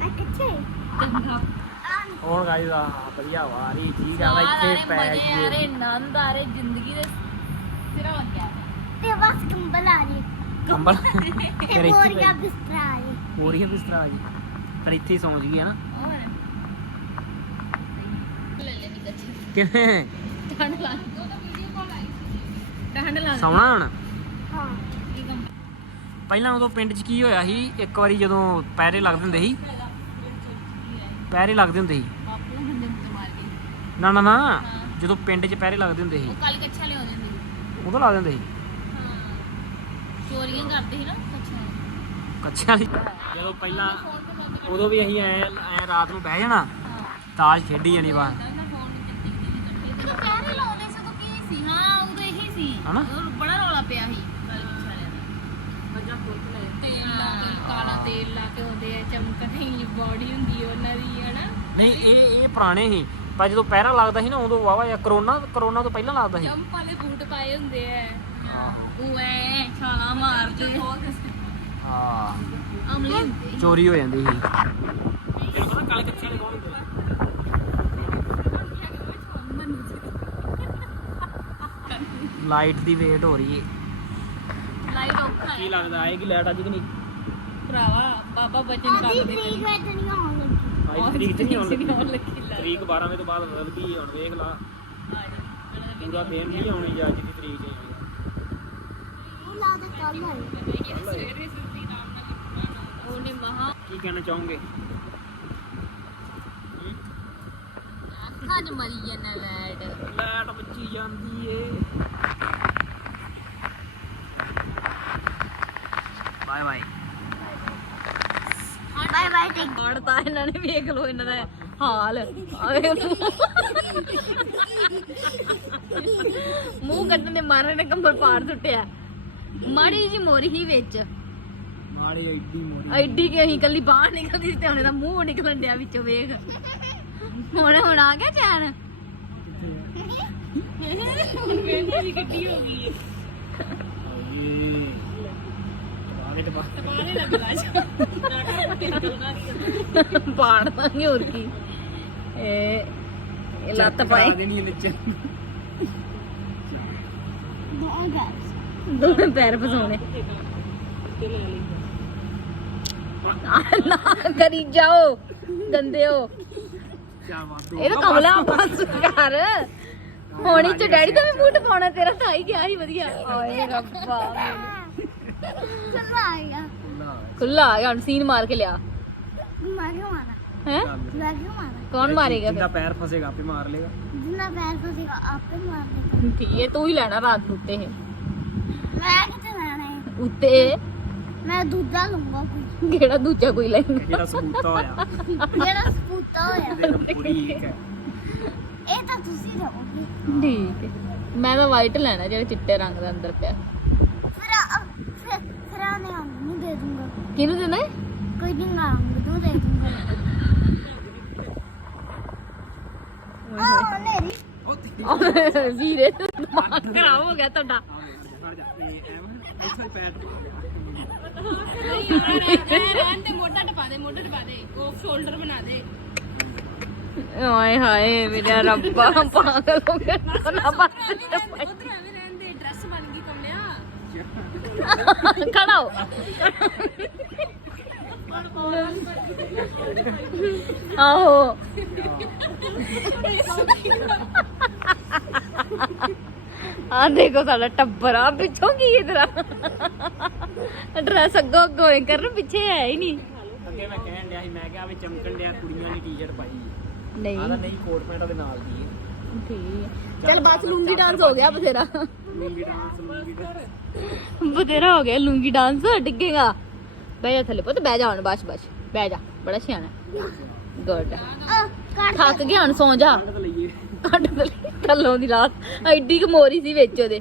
ਆ ਕਿੱਥੇ? ਚੰਗਾ ਹੁਣ ਗਾਇਸ ਆ ਵਧੀਆ ਵਾ ਰਹੀ ਚੀਜ਼ ਆ ਇੱਥੇ ਪੈ ਮਜ਼ੇ ਆ ਰਹੇ, ਗਈ। ਆਨੰਦ ਆ ਰਹੇ, ਜ਼ਿੰਦਗੀ ਦੇ ਸਿਰਾ ਹੋ ਗਿਆ। ਤੇ ਬਸ ਕੰਬਲ ਆ ਰਹੀ ਕੰਬਲ ਤੇ ਫਿਰ ਇੱਥੇ ਬੋਰੀਆ ਪੈ ਬਿਸਤਰਾ ਆ ਰਹੀ। ਪੂਰੀ ਬਿਸਤਰਾ ਆ ਗਈ। ਪਰ ਇੱਥੇ ਹੀ ਸੌਂ ਗਈ ਹੈ ਨਾ ਹੋਰ ਲੈ ਲੈ ਨੀ ਕੱਚੇ ਕਿਵੇਂ ਠੰਡ ਲਾ ਠੰਡ ਲਾ ਸੌਣਾ ਹੁਣ ਹਾਂ ਕੀ ਕੰਮ ਪਹਿਲਾਂ ਉਦੋਂ ਪਿੰਡ 'ਚ ਕੀ ਹੋਇਆ ਸੀ ਇੱਕ ਵਾਰੀ ਜਦੋਂ ਪੈਰੇ ਲੱਗਦੇ ਹੁੰਦੇ ਸੀ ਪੈਰੇ ਲੱਗਦੇ ਹੁੰਦੇ ਸੀ ਬਾਪੂ ਨੂੰ ਬੰਦੇ ਮੁੱਤ ਮਾਰ ਗਈ ਨਾ ਨਾ ਨਾ ਜਦੋਂ ਪਿੰਡ 'ਚ ਪੈਰੇ ਲੱਗਦੇ ਹੁੰਦੇ ਸੀ ਉਹ ਕੱਲ ਕੱਛਾ ਲਿਆਉਂਦੇ ਹੁੰਦੇ ਉਦੋਂ ਲਾ ਦਿੰਦੇ ਸੀ ਹਾਂ ਚੋਰੀਆਂ ਕਰਦੇ ਸੀ ਨਾ ਕੱਛਾ ਕੱਚਿਆਂ ਵਾਲੀ ਜਦੋਂ ਪਹਿਲਾਂ ਉਦੋਂ ਵੀ ਅਸੀਂ ਐ ਰਾਤ ਨੂੰ ਬਹਿ ਜਾਣਾ ਤਾਸ਼ ਖੇਡੀ ਜਾਣੀ ਬਾਹਰ ਪੈਰੇ ਲਾਉਂਦੇ ਸੀ ਤਾਂ ਕੀ ਸੀ ਹਾਂ ਉਦੋਂ ਇਹੀ ਸੀ ਹਨਾ? ਉਦੋਂ ਬੜਾ ਰੌਲਾ ਪਿਆ ਸੀ ਕੱਲ ਕੱਛਾ ਲਿਆ ਤੇਲ ਲਾ ਕੇ ਕਾਲਾ ਤੇਲ ਲਾ ਕੇ ਹੁੰਦੇ ਆ ਚਮਕਣੀ ਬੋਡੀ ਹੁੰਦੀ ਹੈ ਉਹਨਾਂ ਦੀ ਹਨਾ ਨਹੀਂ ਇਹ ਪੁਰਾਣੇ ਸੀ ਪਰ ਜਦੋਂ ਪਹਿਰਾ ਲੱਗਦਾ ਸੀ ਨਾ ਉਦੋਂ ਵਾਵਾ ਜਾਂ ਕਰੋਨਾ ਤੋਂ ਪਹਿਲਾਂ ਲੱਗਦਾ ਸੀ ਜੰਪ ਵਾਲੇ ਬੂਟ ਪਾਏ ਹੁੰਦੇ ਆ ਉਹ ਐ ਛਾਲਾ ਮਾਰਦੇ ਹਾਂ ਅਮਲੀ ਹੁੰਦੇ ਚੋਰੀ ਹੋ ਜਾਂਦੀ ਸੀ ਤੈਨੂੰ ਪਤਾ ਕਾਲੇ ਕੱਚੇ ਵਾਲੇ ਕੌਣ ਹੁੰਦੇ ਲਾਈਟ ਦੀ ਵੇਟ ਹੋ ਰਹੀ ਹੈ ਲਾਈਟ ਔਖਾ ਕੀ ਲੱਗਦਾ ਆਏਗੀ ਲਾਈਟ ਅੱਜ ਕਿ ਨਹੀਂ ਭਰਾਵਾ ਬਾਬਾ ਬਚਨ ਆਦੀ ਕਰਦੇ ਤਰੀਕ ਵਿੱਚ ਨਹੀਂ ਆਉਣ ਲੱਗੀ ਅੱਜ ਤਰੀਕ 'ਚ ਨਹੀਂ ਆਉਣ ਲੱਗੀ ਲੱਗੀ ਤਰੀਕ 12 ਵਜੇ ਤੋਂ ਬਾਅਦ ਬਦਲ ਗਈ ਹੁਣ ਵੇਖ ਲਾ ਪੂਰਾ ਦਿਨ ਨਹੀਂ ਆਉਣੀ ਜਾਂ ਅੱਜ ਦੀ ਤਰੀਕ 'ਚ ਆਉਣੀ ਉਹ ਲਾਦਾ ਕੱਲ ਆਈ ਉਹਨੇ ਮਹਾ ਕੀ ਕਹਿਣਾ ਚਾਹੋਗੇ ਅੱਖਾਂ 'ਚ ਮਰੀ ਜਾਂਦਾ ਲਾਈਟ ਲਾਈਟ ਬੱਚੀ ਜਾਂਦੀ ਏ bye bye bye bye take ਪਾੜਤਾ ਇਹਨਾਂ ਨੇ ਵੇਖ ਲਓ ਇਹਨਾਂ ਦਾ ਹਾਲ ਮੂੰਹ ਕੱਢਣ ਦੇ ਮਾਰੇ ਨੇ ਕੰਬਲ ਪਾੜ ਸੁੱਟਿਆ ਮਾੜੀ ਜੀ ਮੋਰੀ ਹੀ ਵਿੱਚ ਮਾੜੀ ਐਡੀ ਮੋੜੀ ਐਡੀ ਕਿ ਅਸੀਂ ਕੱਲੀ ਬਾਹਰ ਨਿਕਲਦੀ ਸੀ ਤੇ ਹੁਣ ਇਹਦਾ ਮੂੰਹ ਨਿਕਲਣ ਡਿਆ ਵਿੱਚੋਂ ਵੇਖ ਹੁਣ ਆ ਗਿਆ ਚੈਨ ਹੁਣ ਵੇਖੋ ਜੀ ਗੱਡੀ ਹੋ ਗਈ ਪਾੜ ਦਾਂਗੇ ਹੋਰ ਕੀ ਇਹ ਲੱਤ ਪਾਏ ਦੇਣੀ ਨੀਚੇ ਦੋਵੇਂ ਪੈਰ ਫਸਾਉਣੇ ਨਾ ਕਰੀ ਜਾਓ ਗੰਦਿਓ ਇਹ ਤਾਂ ਕਮਲਾ ਬਸ ਕਰ ਹੋਣੀ ਚ ਡੈਡੀ ਦਾ ਵੀ ਬੂਟ ਪਾਉਣਾ ਤੇਰਾ ਤਾਂ ਹੀ ਗਿਆ ਸੀ ਵਧੀਆ ਓਏ ਰੱਬਾ ਚੱਲ ਆ ਗਿਆ ਖੁੱਲਾ ਆ ਗਿਆ ਹੁਣ ਸੀਨ ਮਾਰ ਕੇ ਲਿਆ ਮਾਰਿਓ ਮਾਰਾ ਹੈ ਲਾਗਿਓ ਮਾਰਾ ਕੌਣ ਮਾਰੇਗਾ ਜਿੰਦਾ ਪੈਰ ਫਸੇਗਾ ਆਪੇ ਮਾਰ ਲੇਗਾ ਜਿੰਨਾ ਪੈਰ ਫਸੇਗਾ ਆਪੇ ਮਾਰ ਦੇ ਫਿਰ ਠੀਕ ਹੈ ਤੂੰ ਹੀ ਲੈਣਾ ਰਾਤ ਨੂੰ ਉੱਤੇ ਇਹ ਮੈਂ ਕਿੱਥੇ ਲੈਣਾ ਹੈ ਉੱਤੇ ਮੈਂ ਦੂਜਾ ਲੂੰਗਾ ਕੋਈ ਕਿਹੜਾ ਦੂਜਾ ਕੋਈ ਲੈਣਾ ਜਿਹੜਾ ਸਬੂਤਾ ਹੋਇਆ ਜਿਹੜਾ ਸਪੂਤਾ ਹੋਇਆ ਇਹਦੇ ਨਾਲ ਪੂਰੀ ਇੱਕ ਹੈ ਇਹ ਤਾਂ ਤੁਸੀਂ ਰਹੋਗੇ ਠੀਕ ਹੈ ਮੈਂ ਤਾਂ ਵਾਈਟ ਲੈਣਾ ਜਿਹੜਾ ਚਿੱਟੇ ਰੰਗ ਦਾ ਅੰਦਰ ਪਿਆ ਫਿਰ ਆਨੇ ਨੂੰ ਦੇ ਦੂੰਗਾ ਕਿਹਨੂੰ ਦੇਣਾ ਹੈ? ਕੋਈ ਦਿਨ ਆਉਂਗਾ ਤੂੰ ਦੇ ਦੂੰਗਾ ਆ ਮੇਰੀ ਵੀਰੇ ਦਿਮਾਗ ਖਰਾਬ ਹੋ ਗਿਆ ਤੁਹਾਡਾ ਓਏ ਹਾਏ ਮੇਰਾ ਰੱਬਾ ਪਾਗਲ ਹੋ ਗਿਆ ਨਾ ਖੜਾ ਹੋ ਆਹੋ ਆ ਦੇਖੋ ਸਾਡਾ ਟੱਬਰ ਆ ਪਿੱਛੋਂ ਕੀ ਇਧਰ ਡਰੈਸ ਅੱਗੋਂ ਅੱਗੋਂ ਕਰਨ ਪਿੱਛੇ ਹੈ ਹੀ ਨਹੀਂ ਅੱਗੇ ਮੈਂ ਕਹਿਣ ਡਿਆ ਸੀ ਮੈਂ ਕਿਹਾ ਵੀ ਚਮਕਣ ਡਿਆ ਕੁੜੀਆਂ ਦੀ ਟੀ-ਸ਼ਰਟ ਪਾਈ ਨਹੀਂ ਆਦਾ ਨਹੀਂ ਕੋਟ ਪੈਂਟ ਉਹਦੇ ਨਾਲ ਦੀ ਹੈ ਠੀਕ ਚਲ ਬਸ ਲੂੰਗੀ ਡਾਂਸ ਹੋ ਗਿਆ ਬਥੇਰਾ ਲੂੰਗੀ ਡਾਂਸ ਬਥੇਰਾ ਹੋ ਗਿਆ ਲੂੰਗੀ ਡਾਂਸ ਡਿੱਗੇਗਾ ਬਹਿ ਜਾ ਥੱਲੇ ਪੁੱਤ ਬਹਿ ਜਾ ਹੁਣ ਬਸ ਬਹਿ ਜਾ ਬੜਾ ਸਿਆਣਾ ਗੁੱਡ ਕੱਟ ਥੱਕ ਗਿਆ ਹੁਣ ਸੌਂ ਜਾ ਕੱਢ ਲਈਏ ਕੱਢ ਦੇ ਥੱਲੋਂ ਦੀ ਰਾਤ ਐਡੀ ਕੁ ਮੋਰੀ ਸੀ ਵਿੱਚ ਉਹਦੇ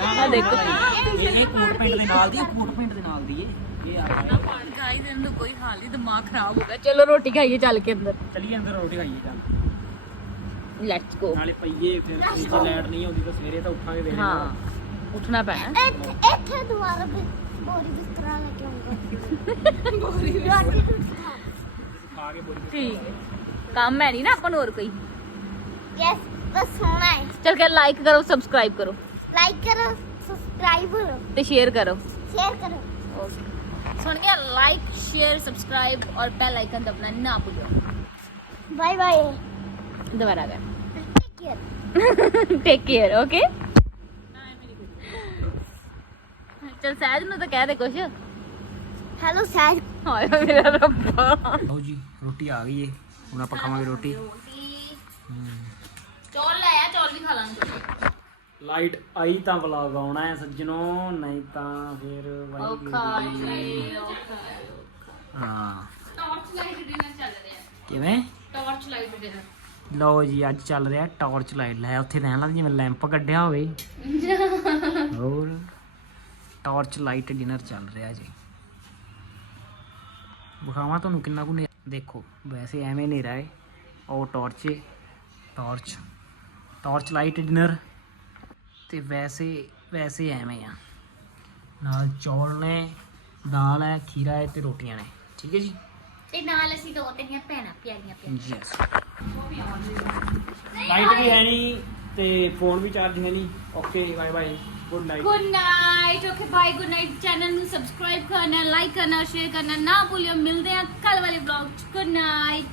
ਆ ਦੇਖੋ ਇਹ ਕੋਟ ਪੈਂਟ ਦੇ ਨਾਲ ਦੀ ਕੋਟ ਪੈਂਟ ਦੇ ਨਾਲ ਦੀ ਇਹ ਆ ਗਾਈਸ ਇਹਨੂੰ ਕੋਈ ਹਾਲ ਨਹੀਂ ਦਿਮਾਗ ਖਰਾਬ ਹੋ ਗਿਆ ਚਲੋ ਰੋਟੀ ਖਾਈਏ ਚੱਲ ਕੇ ਅੰਦਰ ਚਲੀਏ ਅੰਦਰ ਰੋਟੀ ਖਾਈਏ ਚੱਲ ਲੈਟਸ ਗੋ ਨਾਲੇ ਪਈਏ ਫਿਰ ਜੇ ਲਾਈਟ ਨਹੀਂ ਆਉਂਦੀ ਤਾਂ ਸਵੇਰੇ ਤਾਂ ਉੱਠਾਂਗੇ ਵੇਲੇ ਹਾਂ ਉੱਠਣਾ ਪੈਣਾ ਇੱਥੇ ਦੁਬਾਰਾ ਬੋਰੀ ਬਿਸਤਰਾ ਲੈ ਕੇ ਆਉਂਗਾ ਬੋਰੀ ਖਾ ਕੇ ਬੋਰੀ ਠੀਕ ਹੈ ਕੰਮ ਹੈ ਨਹੀਂ ਨਾ ਆਪਾਂ ਨੂੰ ਹੋਰ ਕੋਈ ਯੈਸ ਬਸ ਸੋਣਾ ਹੈ ਚਲ ਕੇ ਲਾਈਕ ਕਰੋ ਸਬਸਕ੍ਰਾਈਬ ਕਰੋ ਲਾਈਕ ਕਰੋ ਸਬਸਕ੍ਰਾਈਬ ਕਰੋ ਤੇ ਸ਼ੇਅਰ ਕਰੋ शेयर करो। सुन के लाइक शेयर सब्सक्राइब और बेल आइकन दबना ना भूलो। Bye bye. दोबारा कर take care. Take care okay. चल सहज ਨੂੰ ਤਾਂ ਕਹਿ ਦੇ ਕੁਛ। Hello sir. ਹਾਏ ਮੇਰਾ ਰੱਬਾ। ਲਓ ਜੀ ਰੋਟੀ ਆ ਗਈ ਏ, ਹੁਣ ਆਪਾਂ ਖਾਵਾਂਗੇ ਰੋਟੀ। ਚੌਲ ਲੈ ਆ, ਚੌਲ ਵੀ ਖਾ ਲਾਂਗੇ। ਲਾਈਟ ਆਈ ਤਾਂ ਵਲੌਗ ਆਉਣਾ ਹੈ ਸੱਜਣੋ, ਨਹੀਂ ਤਾਂ ਫਿਰ ਔਖਾ ਹਾਂ। ਟਾਰਚ ਲਾਈਟ ਡਿਨਰ ਚੱਲ ਰਿਹਾ। ਕਿਵੇਂ? Torch light dinner. ਲਓ ਜੀ ਅੱਜ ਚੱਲ ਰਿਹਾ ਟਾਰਚ ਲਾਈਟ। ਲੈ ਉੱਥੇ ਤਾਂ ਐਂ ਲੱਗਦਾ ਜਿਵੇਂ ਲੈਂਪ ਕੱਢਿਆ ਹੋਵੇ। ਹੋਰ ਟਾਰਚ ਲਾਈਟ ਡਿਨਰ ਚੱਲ ਰਿਹਾ ਜੀ। ਵਿਖਾਵਾਂ ਤੁਹਾਨੂੰ ਕਿੰਨਾ ਕੁ ਦੇਖੋ, ਵੈਸੇ ਐਵੇਂ ਹਨੇਰਾ ਹੈ। ਉਹ ਟਾਰਚ ਏ, ਟਾਰਚ ਲਾਈਟ ਡਿਨਰ। ਤੇ ਵੈਸੇ ਐਵੇਂ ਆ। ਨਾਲ ਚੌਲ ਨੇ, ਦਾਲ ਹੈ, ਖੀਰਾ ਹੈ ਤੇ ਰੋਟੀਆਂ ਨੇ। ਠੀਕ ਹੈ ਜੀ। ਤੇ ਨਾਲ ਅਸੀਂ ਦੋ ਤੇਰੀਆਂ ਭੈਣਾਂ ਪਿਆਰੀਆਂ ਯੈਸ। ਲਾਈਟ ਵੀ ਹੈ ਨਹੀਂ ਤੇ ਫੋਨ ਵੀ ਚਾਰਜ ਹੈ ਨਹੀਂ। Okay bye bye, good night. Good night. Okay bye, good night. Channel ਨੂੰ ਸਬਸਕ੍ਰਾਈਬ ਕਰਨਾ, ਲਾਈਕ ਕਰਨਾ, ਸ਼ੇਅਰ ਕਰਨਾ ਨਾ ਭੁੱਲਿਓ। ਮਿਲਦੇ ਹਾਂ ਕੱਲ ਵਾਲੇ ਵਲੌਗ ਚ। Good night.